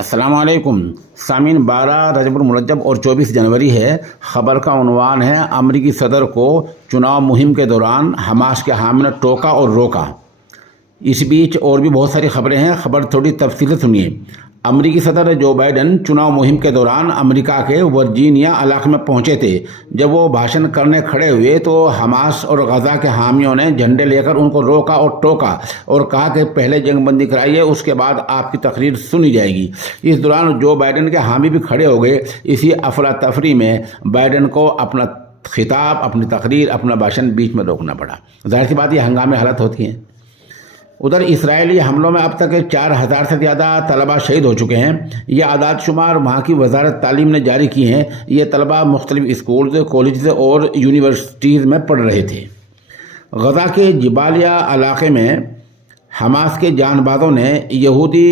अस्सलाम वालेकुम सामीन। 12 रजब मुरज्जब और 24 जनवरी है। ख़बर का उन्वान है, अमरीकी सदर को चुनाव मुहिम के दौरान हमास के हामी ने टोका और रोका। इस बीच और भी बहुत सारी खबरें हैं, खबर थोड़ी तफसील से सुनिए। अमरीकी सदर जो बाइडन चुनाव मुहिम के दौरान अमेरिका के वर्जीनिया इलाके में पहुंचे थे। जब वो भाषण करने खड़े हुए तो हमास और गजा के हामियों ने झंडे लेकर उनको रोका और टोका और कहा कि पहले जंगबंदी कराइए, उसके बाद आपकी तकरीर सुनी जाएगी। इस दौरान जो बाइडन के हामी भी खड़े हो गए। इसी अफरा तफरी में बाइडन को अपना खिताब, अपनी तकरीर, अपना भाषण बीच में रोकना पड़ा। जाहिर सी बात, ये हंगामी हालत होती हैं। उधर इसराइली हमलों में अब तक 4000 से ज़्यादा तलबा शहीद हो चुके हैं। ये आदाद शुमार वहाँ की वजारत तालीम ने जारी की हैं। ये तलबा मुख्तलिफ स्कूल्स, कॉलेज और यूनिवर्सिटीज़ में पढ़ रहे थे। गजा के जिबालिया इलाके में हमास के जानबाजों ने यहूदी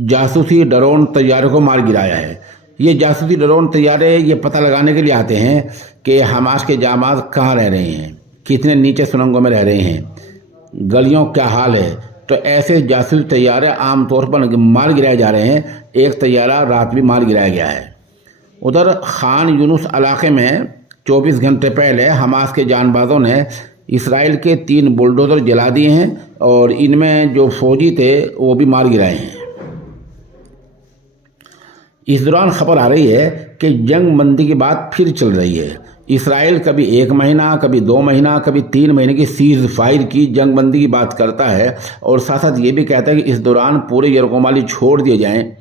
जासूसी ड्रोन तैयारों को मार गिराया है। ये जासूसी ड्रोन तैयारे ये पता लगाने के लिए आते हैं कि हमास के जांबाज कहाँ रह रहे हैं, कितने नीचे सुरंगों में रह रहे हैं, गलियों क्या हाल है। तो ऐसे जासूसी तैयारे आमतौर पर मार गिराए जा रहे हैं। एक तैयारा रात भी मार गिराया गया है। उधर खान यूनुस इलाके में 24 घंटे पहले हमास के जानबाजों ने इसराइल के 3 बुलडोजर जला दिए हैं और इनमें जो फौजी थे वो भी मार गिराए हैं। इस दौरान खबर आ रही है कि जंग बंदी की बात फिर चल रही है। इसराइल कभी 1 महीना, कभी 2 महीना, कभी 3 महीने की सीज फायर की जंग बंदी की बात करता है और साथ साथ ये भी कहता है कि इस दौरान पूरे यरगोमाली छोड़ दिए जाएं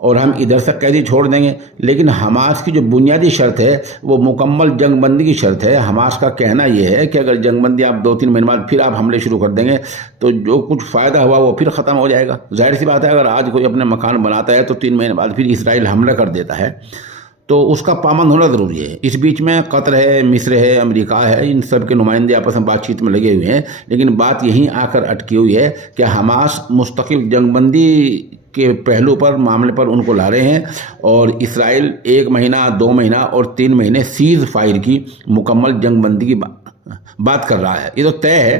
और हम इधर से कैदी छोड़ देंगे। लेकिन हमास की जो बुनियादी शर्त है वो मुकम्मल जंग बंदी की शर्त है। हमास का कहना यह है कि अगर जंग बंदी आप 2-3 महीने बाद फिर आप हमले शुरू कर देंगे तो जो कुछ फ़ायदा हुआ वो फिर ख़त्म हो जाएगा। जाहिर सी बात है, अगर आज कोई अपने मकान बनाता है तो 3 महीने बाद फिर इसराइल हमला कर देता है, तो उसका पाबंद होना ज़रूरी है। इस बीच में कतर है, मिस्र है, अमेरिका है, इन सब के नुमाइंदे आपस में बातचीत में लगे हुए हैं। लेकिन बात यहीं आकर अटकी हुई है कि हमास मुस्तकिल जंगबंदी के पहलू पर, मामले पर उनको ला रहे हैं और इसराइल 1 महीना, 2 महीना और 3 महीने सीज फायर की मुकम्मल जंगबंदी की बात कर रहा है। ये तो तय है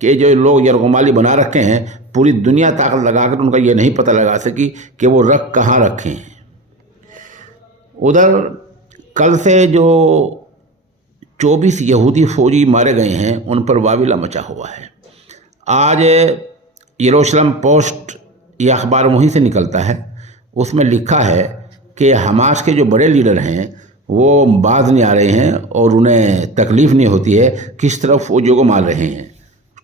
कि जो लोग यरगोमाली बना रखे हैं, पूरी दुनिया ताकत लगाकर उनका ये नहीं पता लगा सकी कि वो रख कहाँ रखे हैं। उधर कल से जो 24 यहूदी फौजी मारे गए हैं उन पर वाविला मचा हुआ है। आज यरूशलेम पोस्ट यह अखबार वहीं से निकलता है। उसमें लिखा है कि हमास के जो बड़े लीडर हैं वो बाज नहीं आ रहे हैं और उन्हें तकलीफ़ नहीं होती है किस तरफ फौजियों को मार रहे हैं।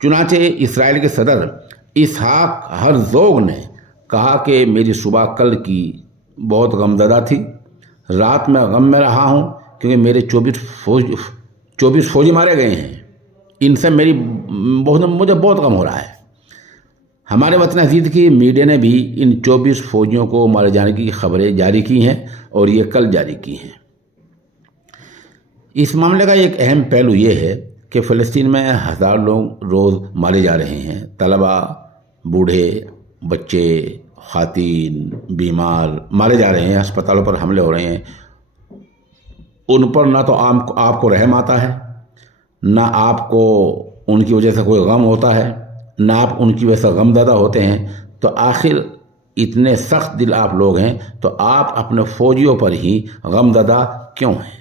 चुनाचे इसराइल के सदर इसहाक हरज़ोग ने कहा कि मेरी सुबह कल की बहुत गमज़दा थी, रात में गम में रहा हूँ क्योंकि मेरे 24 फौजी मारे गए हैं। इनसे मुझे बहुत गम हो रहा है। हमारे वतन अजीज़ की मीडिया ने भी इन 24 फौजियों को मारे जाने की खबरें जारी की हैं और ये कल जारी की हैं। इस मामले का एक अहम पहलू ये है कि फ़लस्तीन में 1000 लोग रोज़ मारे जा रहे हैं। तलबा, बूढ़े, बच्चे, ख़ातीन, बीमार मारे जा रहे हैं। अस्पतालों पर हमले हो रहे हैं। उन पर ना तो आपको रहम आता है, ना आपको उनकी वजह से कोई गम होता है, ना आप उनकी वजह से गमज़दा होते हैं। तो आखिर इतने सख्त दिल आप लोग हैं तो आप अपने फ़ौजियों पर ही गमज़दा क्यों हैं?